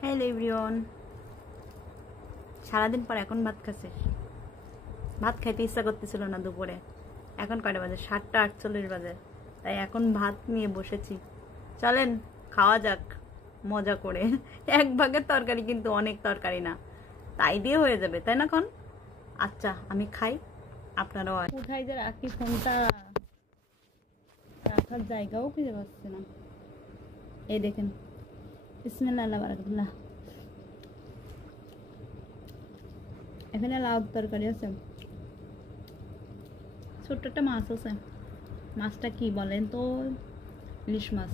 Hello everyone, সারাদিন পর এখন ভাত খাচ্ছিস। ভাত খাইতে ইচ্ছা করতেছিল না দুপুরে। এখন কয়টা বাজে? 7:48 বাজে। তাই এখন ভাত নিয়ে বসেছি। চলেন খাওয়া যাক মজা করে। এক ভাগের তরকারি কিন্তু অনেক তরকারি না, তাই দিয়ে হয়ে যাবে, তাই না? আচ্ছা আমি খাই, আপনারাও। কোথায় যে রাখি ফোনটা, রাখার জায়গাও খুঁজে পাচ্ছি না। এই দেখেন, বিসমিল্লাহ আল্লাহ বারাকাতুল্লাহ। এখানে লাউ তরকারি আছে, ছোট্ট একটা মাছ আছে। মাছটা কি বলেন তো? ইলিশ মাছ।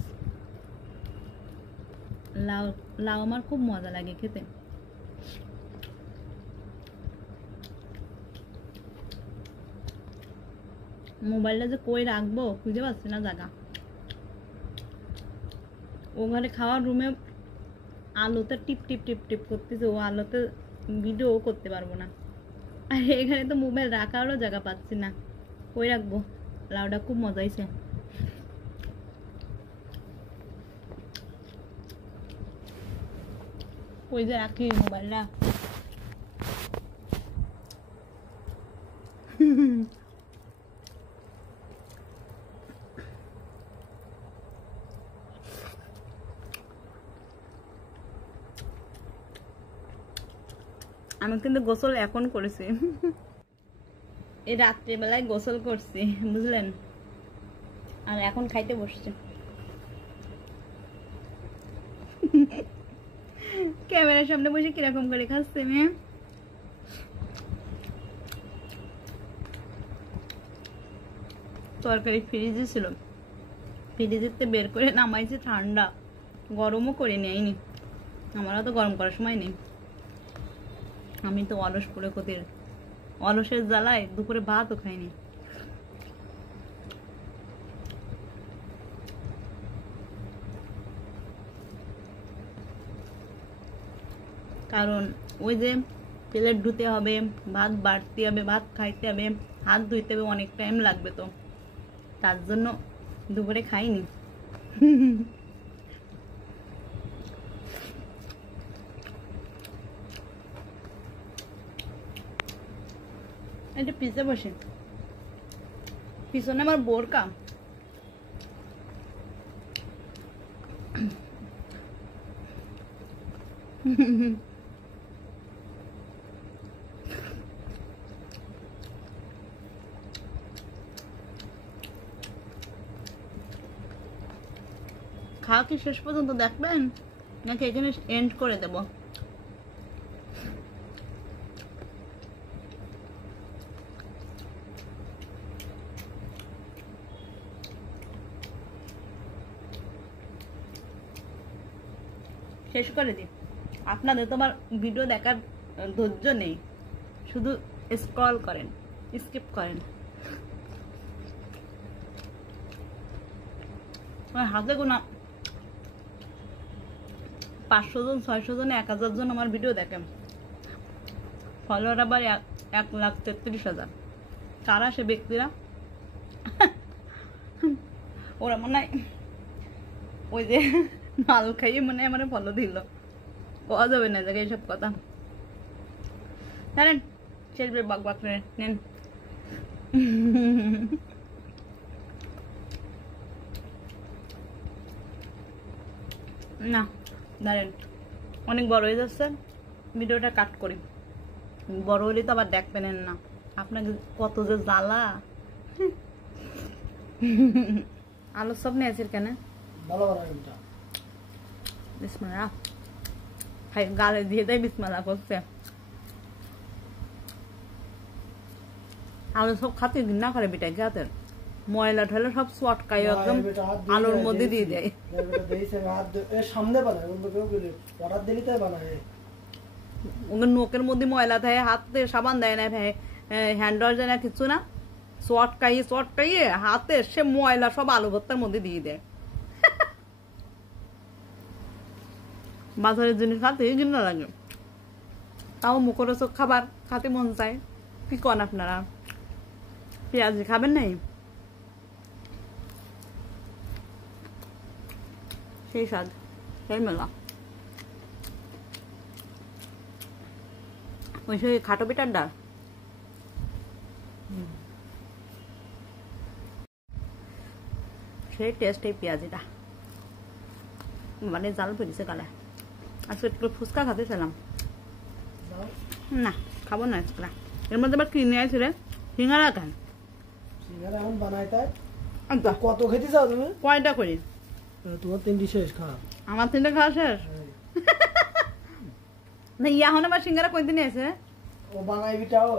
লাউ লাউ আমার খুব মজা লাগে খেতে। মোবাইলটা যে কই রাখবো খুঁজে পাচ্ছি না জায়গা। ও ঘরে খাওয়ার রুমে আলোতে টিপ টিপ টিপ টিপ করতেছে, ও আলোতে ভিডিও করতে পারবো না। আর এখানে তো মোবাইল রাখারও জায়গা পাচ্ছি না, কই রাখবো? লাউটা খুব মজা হয়েছে। কই যে রাখি মোবাইলটা? আমি কিন্তু গোসল এখন করেছি। এই রাত্রিবেলায় গোসল করছি, বুঝলেন? আর এখন খাইতে বসছি। ক্যামেরার সামনে বসে কিরকম করে খাচ্ছে মেয়ে। তরকারি ফ্রিজে ছিল, ফ্রিজেতে বের করে নামাইছি, ঠান্ডা। গরমও করে নেয়নি, আমারও তো গরম করার সময় নেই। আমি তো অলস করে ক্ষতির, অলসের জ্বালায় দুপুরে ভাতও খাইনি। কারণ ওই যে প্লেট ধুতে হবে, ভাত বাড়তে হবে, ভাত খাইতে হবে, হাত ধুইতে হবে, অনেক টাইম লাগবে, তো তার জন্য দুপুরে খাইনি। এটা পিছে বসে, পিছনে আমার বোরকা। খাওয়া কি শেষ পর্যন্ত দেখবেন নাকি এখানে এন্ড করে দেব? শেষ করে দিই। আপনাদের তোমার ভিডিও দেখার ধৈর্য নেই, শুধু স্ক্রল করেন, স্কিপ করেন। হাতে গোনা 500 জন, 600 জন, 1000 জন আমার ভিডিও দেখেন। ফলোয়ার আবার 1,33,000। কারা সে ব্যক্তিরা? ওরা মনে হয় ওই যে মাল খাইয়ে মনে হয় আমার ফলো দিল। পাওয়া যাবে না জায়গায় এইসব কথা। জানেন, শেষ বাক বাক নেন। না দাঁড়েন, অনেক বড় হয়ে যাচ্ছে, ভিডিওটা কাট করি। বড় হলে তো আবার দেখবেন না, আপনাকে কত যে জ্বালা। আলু সব নিয়েছেন কেন? বিসমিল্লাহ ভাই, গালে দিয়ে দেয়, বিসমিল্লাহ করছে। আলু সব খাতে ঘৃণা করে বেটাই, গাতের ময়লা ঠয়লা সব চটকাই একদম আলুর মধ্যে দিয়ে দেয়। ওদের নোকের মধ্যে ময়লা থাকে, হাতে সাবান দেয় না, হ্যান্ড ওয়াশ দেয় না, কিছু না, চটকাইয়ে হাতে সে ময়লা সব আলু ভর্তার মধ্যে দিয়ে দেয়। বাজারের জিনিস খাতে ঘৃণা লাগে, তাও মুখরোচক খাবার খাতে মন চায়। কি কন আপনারা? পেঁয়াজি খাবেন নাই? সেই স্বাদ, সেই মেলা। ওই সেই খাটো পিঠার ডাল। সেই টেস্ট এই পেঁয়াজিটা মানে জাল পড়েছে গালে। আজকে একটু ফুচকা খাতে ছিলাম না, খাবো না আজকে। এর মধ্যে আবার কিনে আছে রে সিঙ্গারা খান। সিঙ্গারা এখন বানাই তাই কত খেতে চাও তুমি? কয়টা করি? তোমার 3টি শেষ খাওয়া। আমার 3টা খাওয়া শেষ না। এখন আবার সিঙ্গারা কই দিন আছে? ও বানাই বিটাও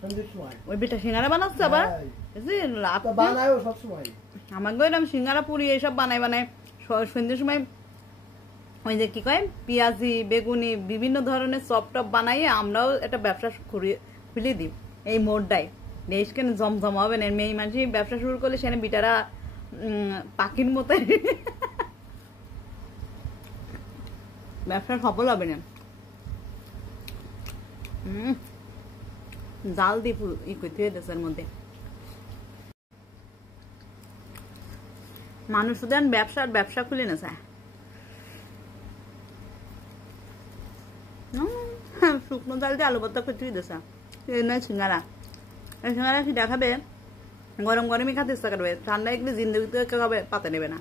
সন্ধ্যের সময়। ওই বিটা সিঙ্গারা বানাচ্ছে আবার? লাভ বানায়ও সব সময়। আমার গেলাম সিঙ্গারা পুরি এইসব বানাই সন্ধ্যের সময় ওই যে কি কয় পেঁয়াজি বেগুনি বিভিন্ন ধরনের চপ টপ বানাই আমরাও একটা ব্যবসা খুলে দিই এই মোড়টাই। দেশ কেন জমজম হবে না, মেয়ে মানুষ ব্যবসা শুরু করলে সেখানে বিটারা পাখির মতো ব্যবসা সফল হবে না। জাল দিয়ে ই করতে দেশের মধ্যে মানুষ দেন ব্যবসা খুলে না চায়। শুকনো জাল দিয়ে আলু ভর্তা করতে দিয়েছে নয় সিঙ্গারা। এই সিঙ্গারা কি দেখাবে গরম গরমই খাতে ইচ্ছা করবে, ঠান্ডা একটু জিন্দগিতে কেউ খাবে পাতে নেবে না।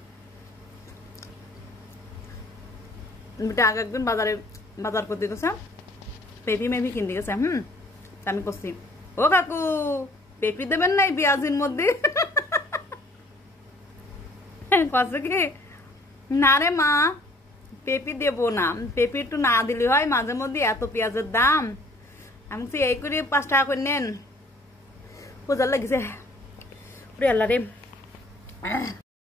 আগে একদিন বাজার করতে গেছে, পেঁপি মেপি কিনতে গেছে। আমি করছি ও কাকু পেঁপি দেবেন নাই পেঁয়াজির মধ্যে? কছে কি না রে মা পেঁপি দেবো না, পেঁপি একটু না দিলে হয়, মাঝে মধ্যে এত পেঁয়াজের দাম। আমি এই করে 5 টাকা করে নেন। পূজার লাগিছে আল্লাহ রে।